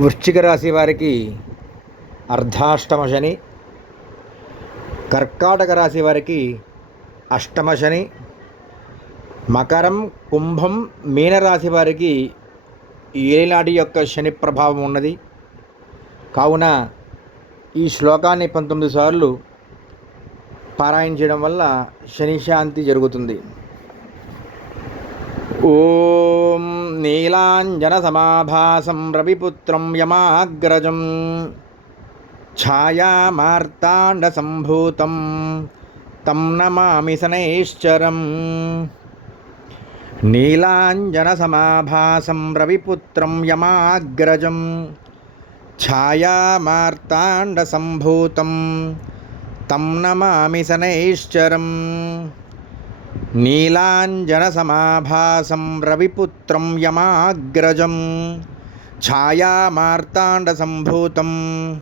వృశ్చిక రాశి వారికి అర్ధాష్టమ శని కర్కాటక రాశి వారికి అష్టమ శని మకరం కుంభం మీనరాశి వారికి ఏనాటి యొక్క శని ప్రభావం ఉన్నది. కావున ఈ శ్లోకాన్ని పంతొమ్మిది సార్లు పారాయించడం వల్ల శని శాంతి జరుగుతుంది. ఓం నీలాంజనసమాభాసం రవిపుత్రం యమాగ్రజం ఛాయామార్తాండసంభూతం తం నమామి శనైశ్చరం నీలాంజనసమాభాసం రవిపుత్రం యమాగ్రజం ఛాయామార్తాండసంభూతం తం నమామి శనైశ్చరం నీలాంజనసమాభాసం రవిపుత్రం యమాగ్రజం ఛాయామార్తాండసంభూతం.